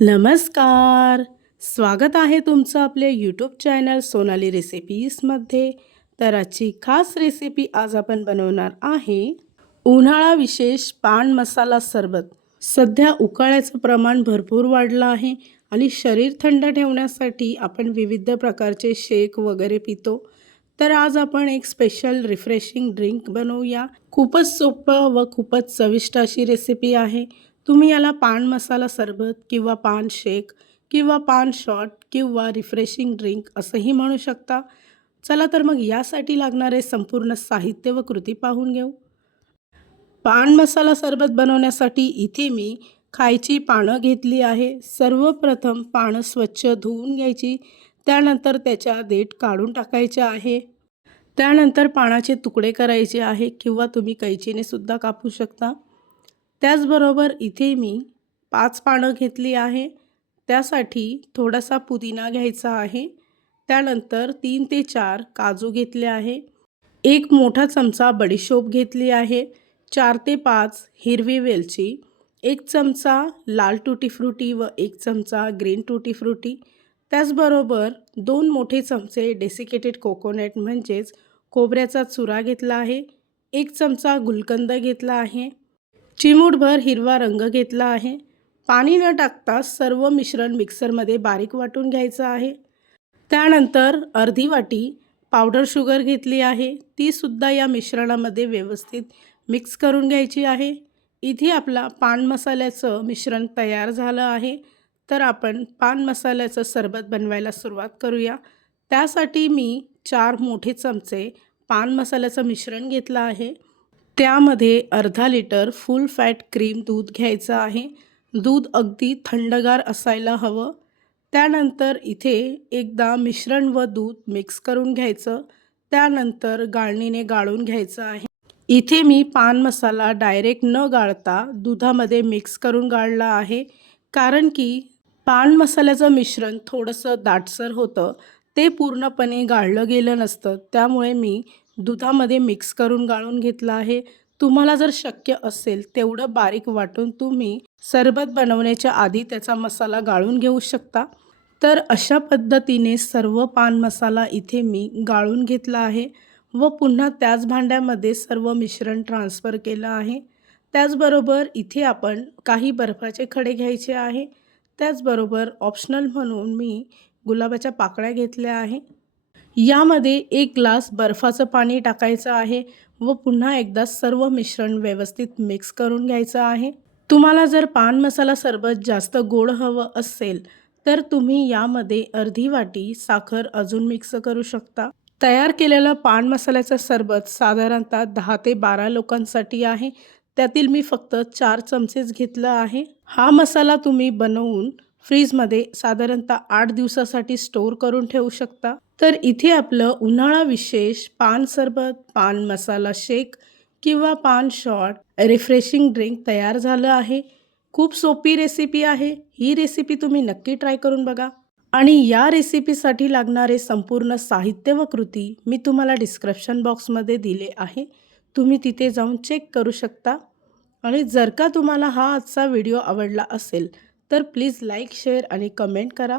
नमस्कार. स्वागत आहे तुमचं आपल्या यूट्यूब चॅनल सोनाली रेसिपीजमध्ये तर आजची खास रेसिपी आज आपण बनवणार आहे उन्हाळा विशेष पान मसाला सरबत. सध्या उकाळ्याचं प्रमाण भरपूर वाढलं आहे आणि शरीर थंड ठेवण्यासाठी आपण विविध प्रकारचे शेक वगैरे पितो. तर आज आपण एक स्पेशल रिफ्रेशिंग ड्रिंक बनवूया. खूपच सोपं व खूपच चविष्ट अशी रेसिपी आहे. तुम्ही याला पान मसाला सरबत किंवा पान शेक किंवा पान शॉट किंवा रिफ्रेशिंग ड्रिंक असंही म्हणू शकता. चला तर मग यासाठी लागणारे संपूर्ण साहित्य व कृती पाहून घेऊ. पान मसाला सरबत बनवण्यासाठी इथे मी खायची पानं घेतली आहे. सर्वप्रथम पानं स्वच्छ धुवून घ्यायची. त्यानंतर त्याच्या देठ काढून टाकायचे आहे. त्यानंतर पानाचे तुकडे करायचे आहे किंवा तुम्ही कैचीने सुद्धा कापू शकता. त्याचबरोबर इथे मी पाच पानं घेतली आहे. त्यासाठी थोडासा पुदिना घ्यायचा आहे. त्यानंतर तीन ते चार काजू घेतले आहे. एक मोठा चमचा बडीशोप घेतली आहे. चार ते पाच हिरवी वेलची एक चमचा लाल टुटी फ्रुटी व एक चमचा ग्रीन टुटी फ्रुटी. त्याचबरोबर दोन मोठे चमचे डेसिकेटेड कोकोनट म्हणजेच खोबऱ्याचा चुरा घेतला आहे. एक चमचा गुलकंद घेतला आहे. चिमूटभर हिरवा रंग घेतला आहे. पाणी न टाकता सर्व मिश्रण मिक्सरमध्ये बारीक वाटून घ्यायचं आहे. त्यानंतर अर्धी वाटी पावडर शुगर घेतली आहे. तीसुद्धा या मिश्रणामध्ये व्यवस्थित मिक्स करून घ्यायची आहे. इथे आपला पान मसाल्याचं मिश्रण तयार झालं आहे. तर आपण पान मसाल्याचं सरबत बनवायला सुरुवात करूया. त्यासाठी मी चार मोठे चमचे पान मसाल्याचं मिश्रण घेतलं आहे. त्यामध्ये अर्धा लिटर फुल फॅट क्रीम दूध घ्यायचं आहे. दूध अगदी थंडगार असायला हवं. त्यानंतर इथे एकदा मिश्रण व दूध मिक्स करून घ्यायचं. त्यानंतर गाळणीने गाळून घ्यायचं आहे. इथे मी पान मसाला डायरेक्ट न गाळता दुधामध्ये मिक्स करून गाळला आहे. कारण की पान मसाल्याचं मिश्रण थोडंसं दाटसर होतं. ते पूर्णपणे गाळलं गेलं नसतं. त्यामुळे मी दुधामध्ये मिक्स करून गाळून घेतलं आहे. तुम्हाला जर शक्य असेल तेवढं बारीक वाटून तुम्ही सरबत बनवण्याच्या आधी त्याचा मसाला गाळून घेऊ शकता. तर अशा पद्धतीने सर्व पान मसाला इथे मी गाळून घेतला आहे व पुन्हा त्याच भांड्यामध्ये सर्व मिश्रण ट्रान्सफर केलं आहे. त्याचबरोबर इथे आपण काही बर्फाचे खडे घ्यायचे आहे. त्याचबरोबर ऑप्शनल म्हणून मी गुलाबाच्या पाकळ्या घेतल्या आहे. यामध्ये एक ग्लास बर्फाचं पाणी टाकायचं आहे व पुन्हा एकदा सर्व मिश्रण व्यवस्थित मिक्स करून घ्यायचं आहे. तुम्हाला जर पान मसाला सरबत जास्त गोड हवं असेल तर तुम्ही यामध्ये अर्धी वाटी साखर अजून मिक्स करू शकता. तयार केलेलं पान मसाल्याचं सरबत साधारणतः दहा ते बारा लोकांसाठी आहे. त्यातील मी फक्त चार चमचेच घेतलं आहे. हा मसाला तुम्ही बनवून फ्रीजमध्ये साधारणतः आठ दिवसासाठी स्टोअर करून ठेवू शकता. तर इथे आपलं उन्हाळा विशेष पान सरबत पान मसाला शेक किंवा पान शॉट रिफ्रेशिंग ड्रिंक तयार झालं आहे. खूप सोपी रेसिपी आहे. ही रेसिपी तुम्ही नक्की ट्राय करून बघा. आणि या रेसिपीसाठी लागणारे संपूर्ण साहित्य व कृती मी तुम्हाला डिस्क्रिप्शन बॉक्समध्ये दिले आहे. तुम्ही तिथे जाऊन चेक करू शकता. आणि जर का तुम्हाला हा आजचा व्हिडिओ आवडला असेल तर प्लीज लाईक शेअर आणि कमेंट करा.